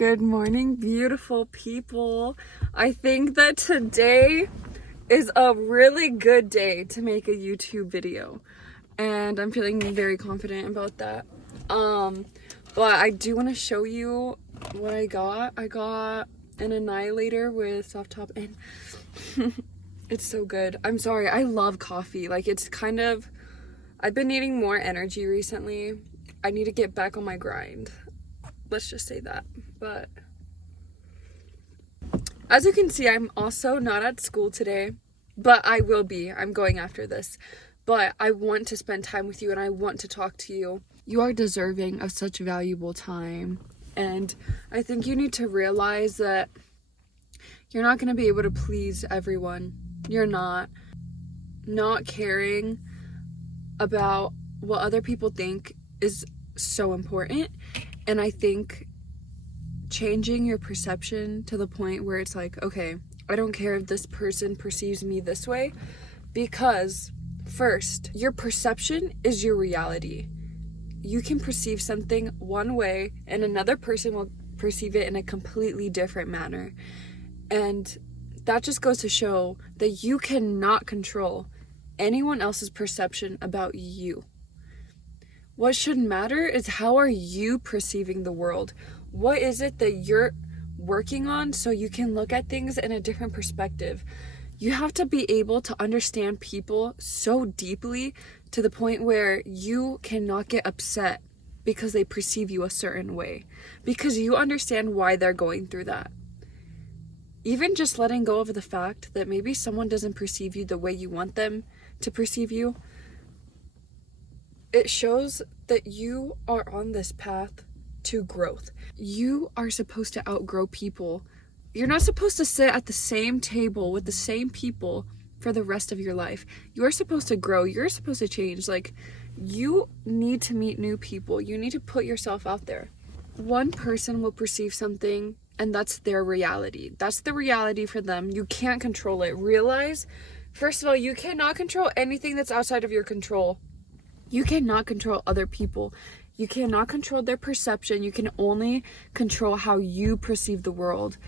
Good morning, beautiful people. I think that today is a really good day to make a YouTube video, and I'm feeling very confident about that. But I do want to show you what I got. I got an annihilator with soft top, and it's so good. I'm sorry, I love coffee. I've been needing more energy recently. I need to get back on my grind. Let's just say that. But as you can see, I'm also not at school today, but I will be. I'm going after this. But I want to spend time with you and I want to talk to you. You are deserving of such valuable time. And I think you need to realize that you're not going to be able to please everyone. You're not caring about what other people think is so important. And I think changing your perception to the point where it's like, okay, I don't care if this person perceives me this way, because first, your perception is your reality. You can perceive something one way and another person will perceive it in a completely different manner. And that just goes to show that you cannot control anyone else's perception about you. What should matter is how are you perceiving the world? What is it that you're working on so you can look at things in a different perspective? You have to be able to understand people so deeply to the point where you cannot get upset because they perceive you a certain way, because you understand why they're going through that. Even just letting go of the fact that maybe someone doesn't perceive you the way you want them to perceive you, it shows that you are on this path to growth. You are supposed to outgrow people. You're not supposed to sit at the same table with the same people for the rest of your life. You're supposed to grow. You're supposed to change. You need to meet new people. You need to put yourself out there. One person will perceive something, and that's their reality. That's the reality for them. You can't control it. Realize, first of all, you cannot control anything that's outside of your control. You cannot control other people. You cannot control their perception. You can only control how you perceive the world.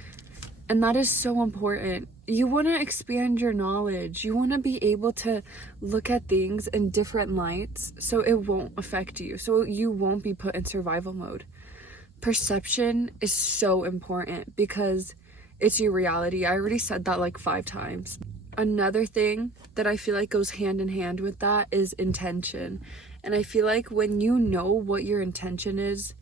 And that is so important. You want to expand your knowledge. You want to be able to look at things in different lights so it won't affect you, so you won't be put in survival mode. Perception is so important because it's your reality. I already said that like 5 times. Another thing that I feel like goes hand in hand with that is intention. And I feel like when you know what your intention is,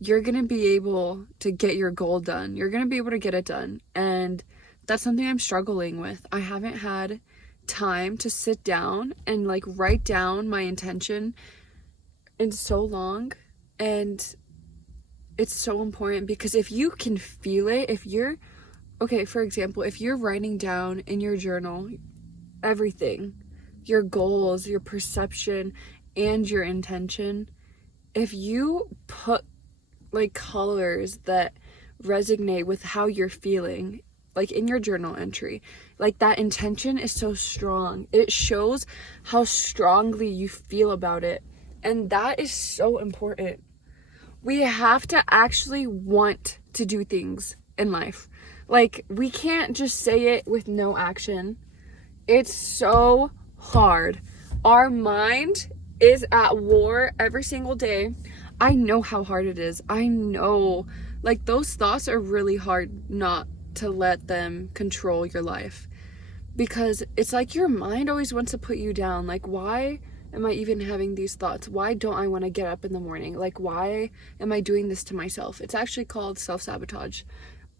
you're going to be able to get your goal done. You're going to be able to get it done. And that's something I'm struggling with. I haven't had time to sit down and write down my intention in so long. And it's so important because if you can feel it, for example, if you're writing down in your journal everything, your goals, your perception, and your intention, if you put colors that resonate with how you're feeling, in your journal entry, that intention is so strong. It shows how strongly you feel about it. And that is so important. We have to actually want to do things in life. We can't just say it with no action. It's so hard. Our mind is at war every single day. I know how hard it is. I know, those thoughts are really hard not to let them control your life. Because it's your mind always wants to put you down. Why am I even having these thoughts? Why don't I want to get up in the morning? Why am I doing this to myself? It's actually called self-sabotage.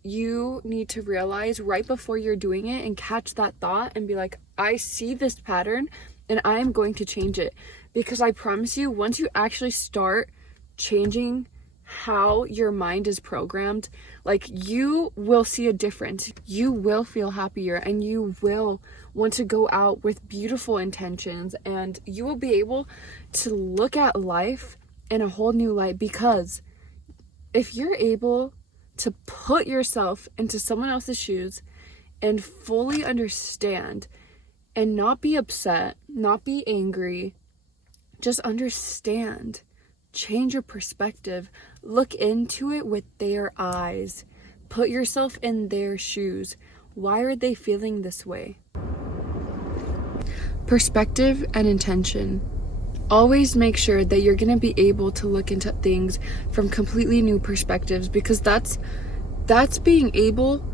You need to realize right before you're doing it and catch that thought and be like, I see this pattern and I am going to change it. Because I promise you, once you actually start changing how your mind is programmed, you will see a difference. You will feel happier and you will want to go out with beautiful intentions, and you will be able to look at life in a whole new light. Because if you're able to put yourself into someone else's shoes and fully understand and not be upset, not be angry, just understand Change your perspective. Look into it with their eyes. Put yourself in their shoes. Why are they feeling this way? Perspective and intention. Always make sure that you're going to be able to look into things from completely new perspectives, because that's being able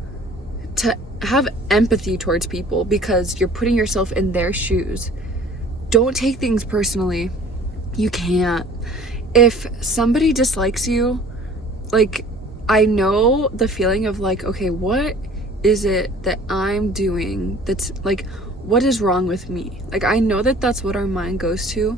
to have empathy towards people, because you're putting yourself in their shoes. Don't take things personally. You can't. If somebody dislikes you, like, I know the feeling of like, okay, what is it that I'm doing that's like, what is wrong with me? Like, I know that that's what our mind goes to.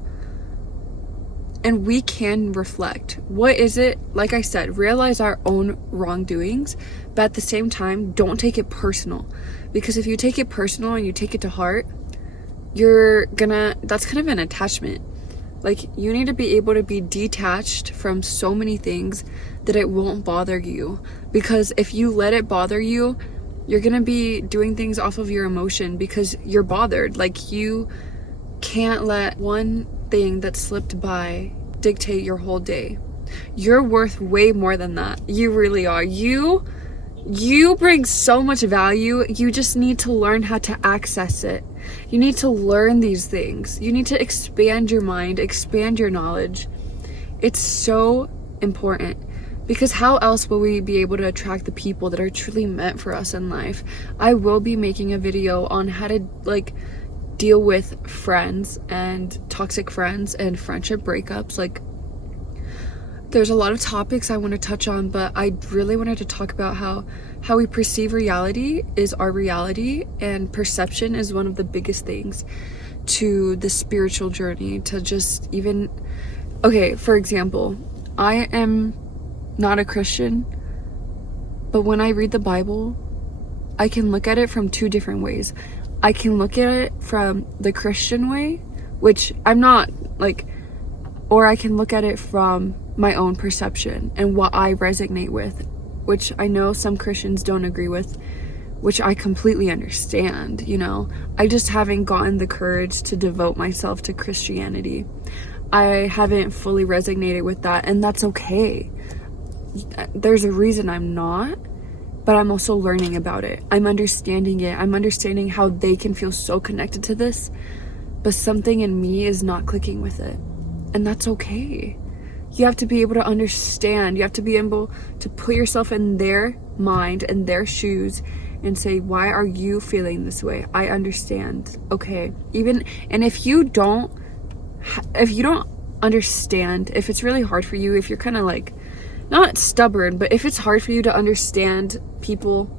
And we can reflect. What is it? Like I said, realize our own wrongdoings, but at the same time, don't take it personal. Because if you take it personal and you take it to heart, that's kind of an attachment. Like, you need to be able to be detached from so many things that it won't bother you. Because if you let it bother you, you're gonna be doing things off of your emotion because you're bothered. Like, you can't let one thing that slipped by dictate your whole day. You're worth way more than that. You really are. You bring so much value. You just need to learn how to access it. You need to learn these things. You need to expand your mind, expand your knowledge. It's so important, because how else will we be able to attract the people that are truly meant for us in life? I will be making a video on how to like deal with friends and toxic friends and friendship breakups. Like, there's a lot of topics I want to touch on, but I really wanted to talk about how we perceive reality is our reality, and perception is one of the biggest things to the spiritual journey. To just even, okay, for example, I am not a Christian, but when I read the Bible, I can look at it from two different ways. I can look at it from the Christian way, which I'm not like, or I can look at it from my own perception and what I resonate with, which I know some Christians don't agree with, which I completely understand, you know. I just haven't gotten the courage to devote myself to Christianity. I haven't fully resonated with that, and that's okay. There's a reason I'm not, but I'm also learning about it. I'm understanding it. I'm understanding how they can feel so connected to this, but something in me is not clicking with it. And that's okay. You have to be able to understand. You have to be able to put yourself in their mind and their shoes and say, why are you feeling this way? I understand. Okay. And if you don't understand, if it's really hard for you, if you're kind of like, not stubborn, but if it's hard for you to understand people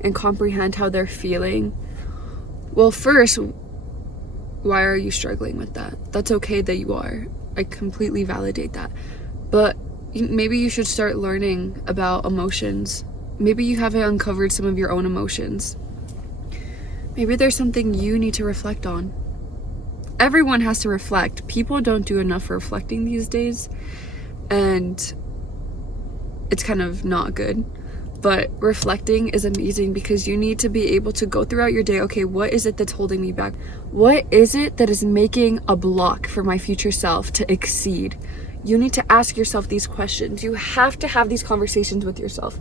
and comprehend how they're feeling, well, first, why are you struggling with that? That's okay that you are. I completely validate that. But maybe you should start learning about emotions. Maybe you haven't uncovered some of your own emotions. Maybe there's something you need to reflect on. Everyone has to reflect. People don't do enough for reflecting these days, and it's kind of not good. But reflecting is amazing, because you need to be able to go throughout your day. Okay, what is it that's holding me back? What is it that is making a block for my future self to exceed? You need to ask yourself these questions. You have to have these conversations with yourself.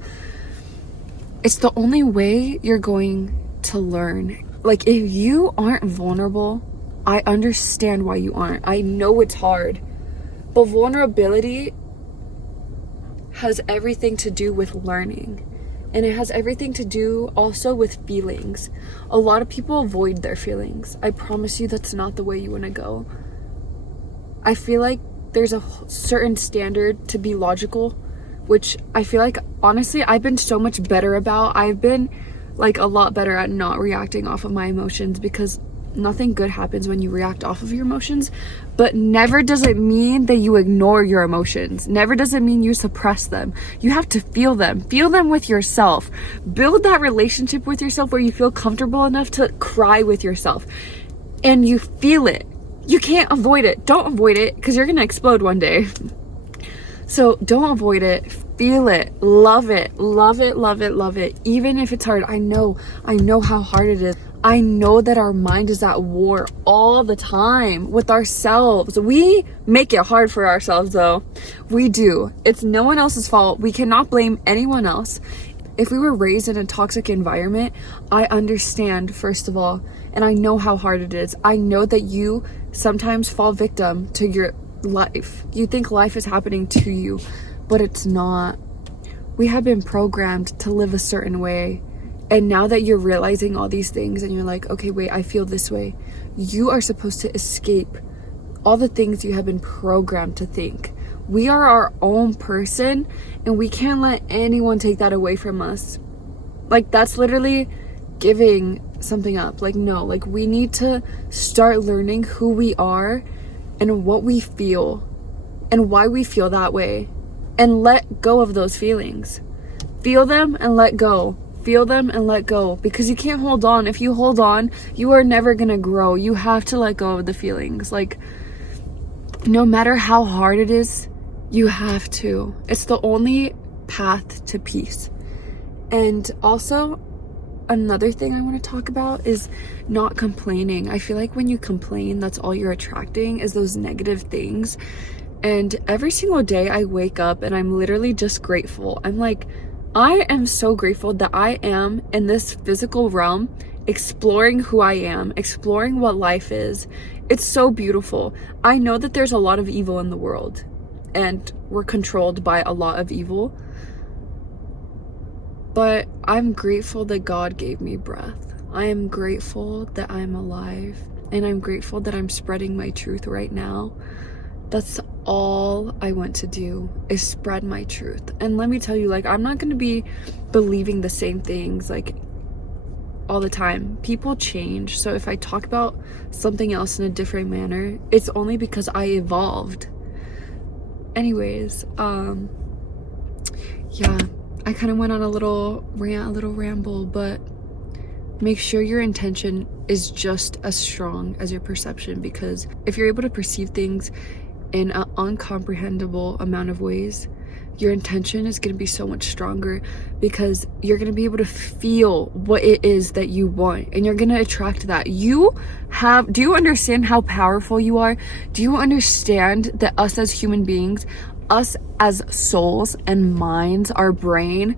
It's the only way you're going to learn. Like, if you aren't vulnerable, I understand why you aren't. I know it's hard. But vulnerability has everything to do with learning. And it has everything to do also with feelings. A lot of people avoid their feelings. I promise you that's not the way you want to go. I feel like there's a certain standard to be logical, which I feel like, honestly, I've been so much better about. I've been like a lot better at not reacting off of my emotions, because nothing good happens when you react off of your emotions. But never does it mean that you ignore your emotions. Never does it mean you suppress them. You have to feel them. Feel them with yourself. Build that relationship with yourself where you feel comfortable enough to cry with yourself. And you feel it. You can't avoid it. Don't avoid it, because you're going to explode one day. So don't avoid it. feel it, love it, love it, love it, love it. Even if it's hard, I know how hard it is. I know that our mind is at war all the time with ourselves. We make it hard for ourselves though. We do. It's no one else's fault. We cannot blame anyone else. If we were raised in a toxic environment, I understand, first of all, and I know how hard it is. I know that you sometimes fall victim to your life. You think life is happening to you, but it's not. We have been programmed to live a certain way. And now that you're realizing all these things and you're like, okay, wait, I feel this way. You are supposed to escape all the things you have been programmed to think. We are our own person and we can't let anyone take that away from us. Like, that's literally giving something up. Like, no, like, we need to start learning who we are and what we feel and why we feel that way, and let go of those feelings. Feel them and let go. Feel them and let go, because you can't hold on. If you hold on, you are never gonna grow. You have to let go of the feelings. Like, no matter how hard it is, you have to. It's the only path to peace. And also, another thing I want to talk about is not complaining. I feel like when you complain, that's all you're attracting, is those negative things. And every single day I wake up and I'm literally just grateful. I'm like, I am so grateful that I am in this physical realm, exploring who I am, exploring what life is. It's so beautiful. I know that there's a lot of evil in the world and we're controlled by a lot of evil, but I'm grateful that God gave me breath. I am grateful that I'm alive, and I'm grateful that I'm spreading my truth right now. That's all I want to do, is spread my truth. And let me tell you, like, I'm not going to be believing the same things like all the time. People change. So if I talk about something else in a different manner, it's only because I evolved. Anyways, yeah, I kind of went on a little rant, a little ramble, but make sure your intention is just as strong as your perception, because if you're able to perceive things in an uncomprehendable amount of ways, your intention is going to be so much stronger, because you're going to be able to feel what it is that you want, and you're going to attract that. Do you understand how powerful you are? Do you understand that us as human beings, us as souls and minds, our brain,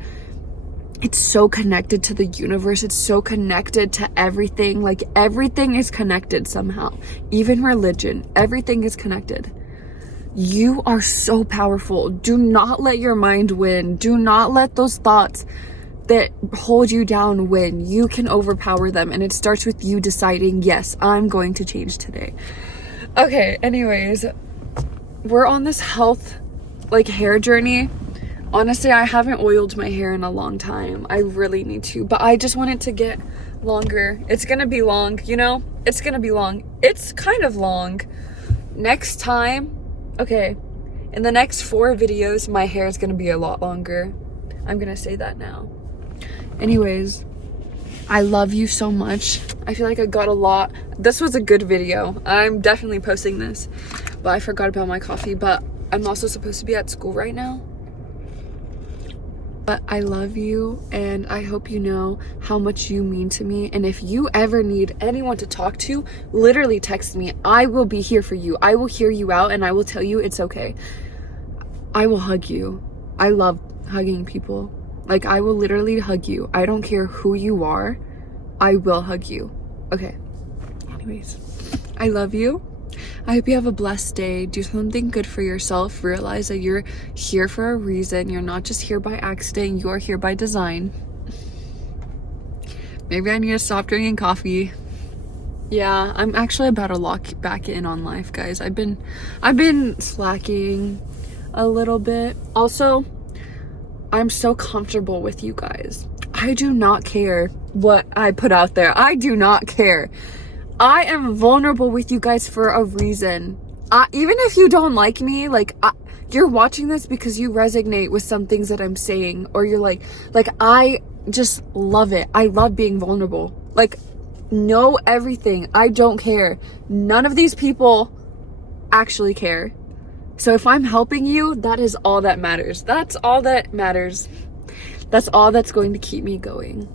it's so connected to the universe. It's so connected to everything. Like, everything is connected somehow. Even religion, everything is connected. You are so powerful. Do not let your mind win. Do not let those thoughts that hold you down win. You can overpower them, and it starts with you deciding, yes, I'm going to change today. Okay, anyways, we're on this health, like, hair journey. Honestly, I haven't oiled my hair in a long time. I really need to, but I just want it to get longer. It's gonna be long, you know? It's gonna be long. It's kind of long. Next time, okay, in the next 4 videos, my hair is gonna be a lot longer. I'm gonna say that now. Anyways, I love you so much. I feel like I got a lot. This was a good video. I'm definitely posting this, but I forgot about my coffee, but I'm also supposed to be at school right now. But I love you, and I hope you know how much you mean to me. And if you ever need anyone to talk to, literally text me. I will be here for you. I will hear you out, and I will tell you it's okay. I will hug you. I love hugging people. Like, I will literally hug you. I don't care who you are. I will hug you. Okay. Anyways, I love you. I hope you have a blessed day. Do something good for yourself. Realize that you're here for a reason. You're not just here by accident. You're here by design. Maybe I need to stop drinking coffee. Yeah, I'm actually about to lock back in on life, guys. I've been slacking a little bit. Also, I'm so comfortable with you guys. I do not care what I put out there. I do not care. I am vulnerable with you guys for a reason. Even if you don't like me, like, you're watching this because you resonate with some things that I'm saying, or you're like, I just love it. I love being vulnerable. Like, know everything. I don't care. None of these people actually care. So if I'm helping you, that is all that matters. That's all that matters. That's all that's going to keep me going.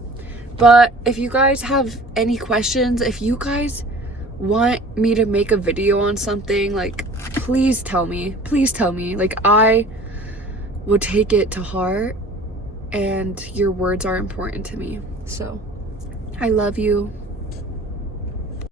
But if you guys have any questions, if you guys want me to make a video on something, like, please tell me. Please tell me. Like, I will take it to heart, and your words are important to me. So I love you.